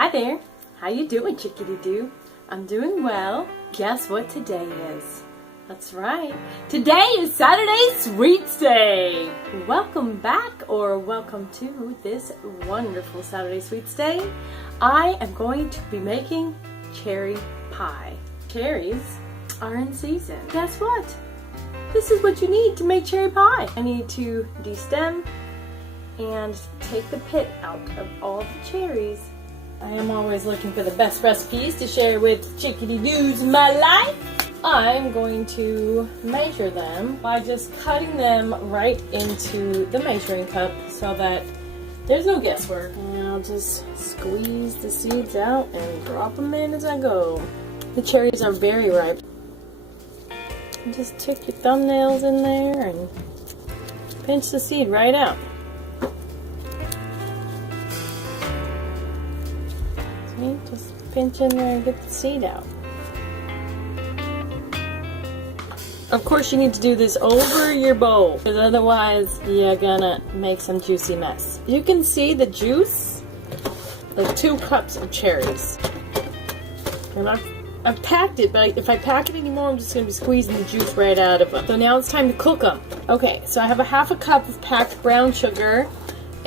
Hi there, how you doing, chick-a-deedoo? I'm doing well. Guess what today is? That's right, today is Saturday Sweets Day! Welcome back, or welcome to this wonderful Saturday Sweets Day. I am going to be making cherry pie. Cherries are in season. Guess what? This is what you need to make cherry pie. I need to de-stem and take the pit out of all the cherries. I am always looking for the best recipes to share with chick-a-deedoos in my life. I'm going to measure them by just cutting them right into the measuring cup so that there's no guesswork. And I'll just squeeze the seeds out and drop them in as I go. The cherries are very ripe. You just stick your thumbnails in there and pinch the seed right out. Just pinch in there and get the seed out. Of course you need to do this over your bowl, because otherwise you're gonna make some juicy mess. You can see the juice, like 2 cups of cherries. And I've packed it, but if I pack it anymore, I'm just gonna be squeezing the juice right out of them. So now it's time to cook them. Okay, so I have a ½ cup of packed brown sugar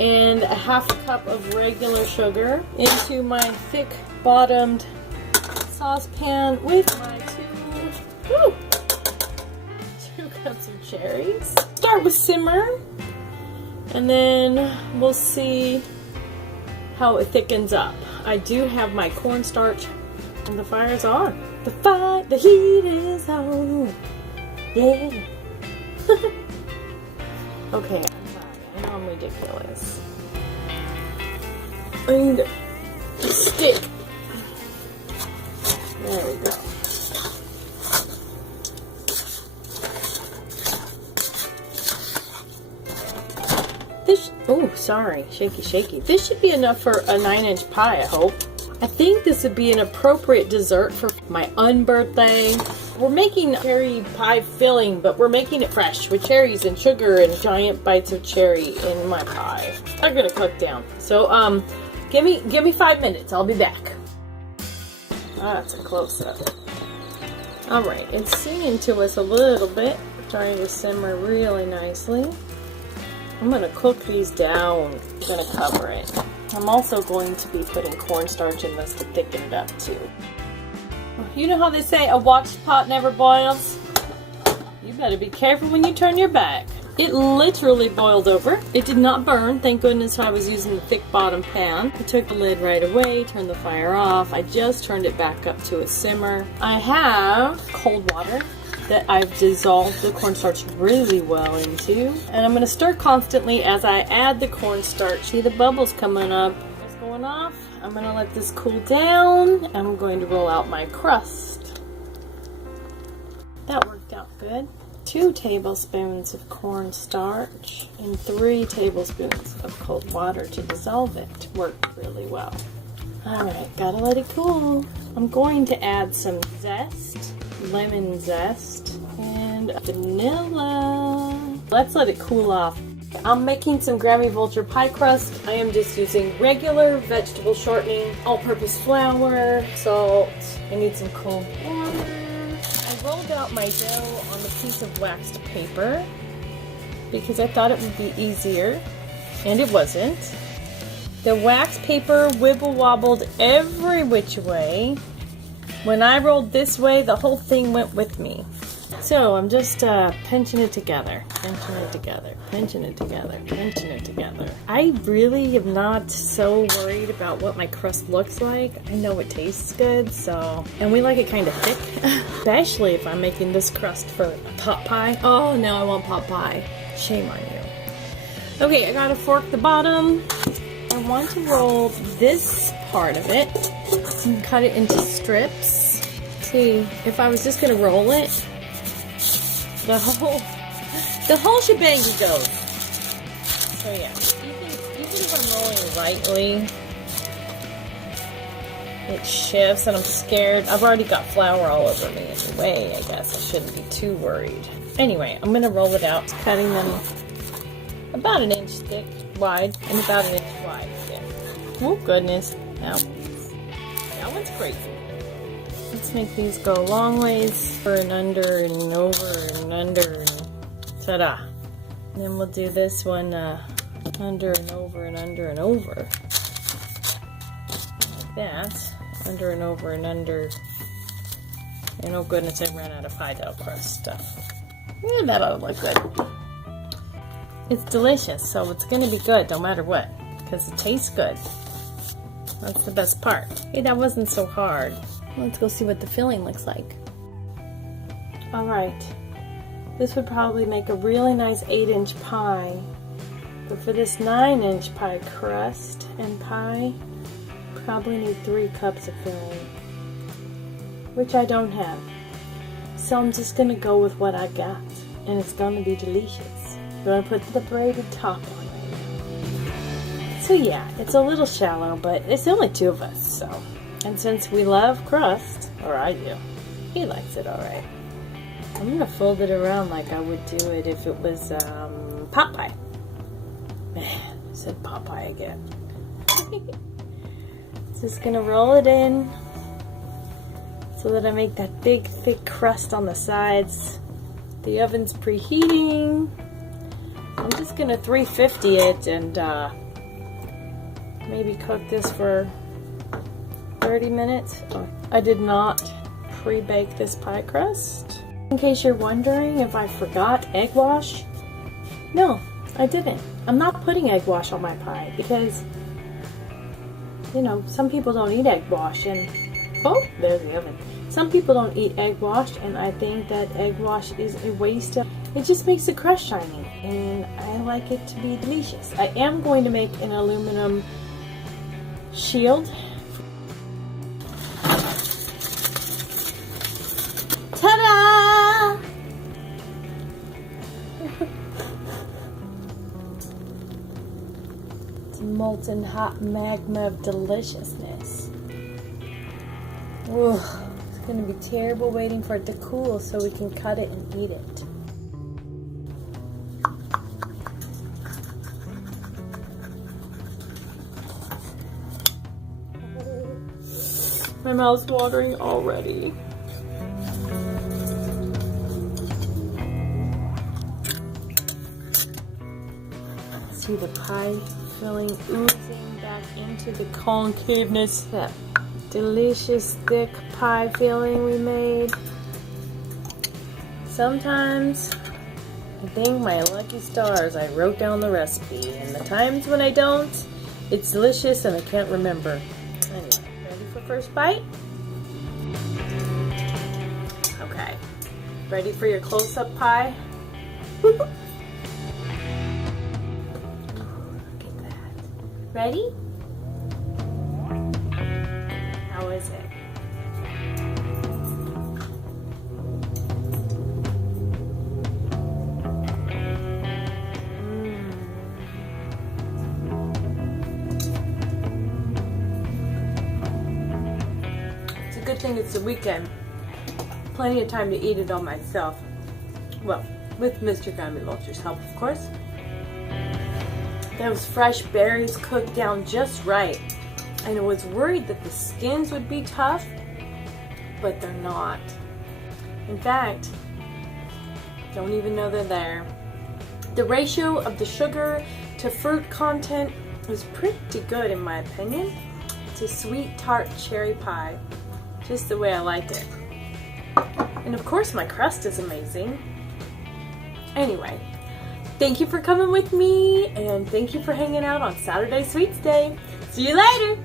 and a ½ cup of regular sugar into my thick bottomed saucepan with my 2 cups of cherries. Start with simmer and then we'll see how it thickens up. I do have my cornstarch and the fire's on. The heat is on. Yeah. Okay. I'm ridiculous. I need a stick. There we go. Oh, sorry. Shaky. This should be enough for a 9-inch pie, I hope. I think this would be an appropriate dessert for my unbirthday. We're making cherry pie filling, but we're making it fresh with cherries and sugar and giant bites of cherry in my pie. I'm gonna cook down. So, give me 5 minutes. I'll be back. Ah, that's a close-up. All right, it's singing to us a little bit, trying to simmer really nicely. I'm gonna cook these down. I'm gonna cover it. I'm also going to be putting cornstarch in this to thicken it up too. You know how they say a watched pot never boils? You better be careful when you turn your back. It literally boiled over. It did not burn. Thank goodness I was using the thick bottom pan. I took the lid right away, turned the fire off. I just turned it back up to a simmer. I have cold water that I've dissolved the cornstarch really well into. And I'm going to stir constantly as I add the cornstarch. See the bubbles coming up. What's going off? I'm going to let this cool down. And I'm going to roll out my crust. That worked out good. 2 tablespoons of cornstarch and 3 tablespoons of cold water to dissolve it. Worked really well. Alright, gotta let it cool. I'm going to add some zest, lemon zest, and vanilla. Let's let it cool off. I'm making some Grammy Vulture pie crust. I am just using regular vegetable shortening, all-purpose flour, salt. I need some cold water. I rolled out my dough on a piece of waxed paper because I thought it would be easier, and it wasn't. The wax paper wibble-wobbled every which way. When I rolled this way, the whole thing went with me. So I'm just pinching it together, pinching it together, pinching it together, pinching it together. I really am not so worried about what my crust looks like. I know it tastes good, so, and we like it kind of thick, especially if I'm making this crust for a pot pie. Oh, now I want pot pie. Shame on you. Okay, I gotta fork the bottom. I want to roll this part of it and cut it into strips. See, if I was just gonna roll it, the whole shebang goes. So yeah, even if I'm rolling lightly, it shifts and I'm scared. I've already got flour all over me anyway. I guess I shouldn't be too worried. Anyway, I'm gonna roll it out, cutting them about 1 inch thick wide and about 1 inch wide thick. Oh goodness. Now, That one's great. Let's make these go a long ways, over and under and over and under and ta-da. And then we'll do this one under and over and under and over. Like that. Under and over and under. And oh goodness, I ran out of pie dough crust stuff. Yeah, that'll look good. It's delicious, so it's gonna be good no matter what, because it tastes good. That's the best part. Hey, that wasn't so hard. Let's go see what the filling looks like. Alright, this would probably make a really nice 8-inch pie. But for this 9-inch pie crust and pie, probably need 3 cups of filling, which I don't have. So I'm just gonna go with what I got, and it's gonna be delicious. I'm gonna put the braided top on right now. So yeah, it's a little shallow, but it's only 2 of us, so. And since we love crust, or I do, he likes it alright. I'm gonna fold it around like I would do it if it was pot pie. Man, I said pot pie again. Just gonna roll it in so that I make that big thick crust on the sides. The oven's preheating. I'm just gonna 350 it and maybe cook this for 30 minutes. I did not pre-bake this pie crust. In case you're wondering if I forgot egg wash, no, I didn't. I'm not putting egg wash on my pie because, you know, some people don't eat egg wash, and oh, there's the oven. Some people don't eat egg wash, and I think that egg wash is a waste of, it just makes the crust shiny, and I like it to be delicious. I am going to make an aluminum shield. Ta-da! It's a molten hot magma of deliciousness. Ooh. It's going to be terrible waiting for it to cool so we can cut it and eat it. My mouth's watering already. See the pie filling oozing back into the concaveness. That delicious thick pie filling we made. Sometimes I think my lucky stars I wrote down the recipe, and the times when I don't, it's delicious and I can't remember. Anyway, ready for first bite? Okay, ready for your close-up pie? Look at that. Ready? How is it? It's a good thing it's the weekend. Plenty of time to eat it all myself. Well, with Mr. Grammy Vulture's help, of course. Those fresh berries cooked down just right. And I was worried that the skins would be tough, but they're not. In fact, don't even know they're there. The ratio of the sugar to fruit content is pretty good in my opinion. It's a sweet tart cherry pie, just the way I like it. And of course my crust is amazing. Anyway, thank you for coming with me, and thank you for hanging out on Saturday Sweets Day. See you later!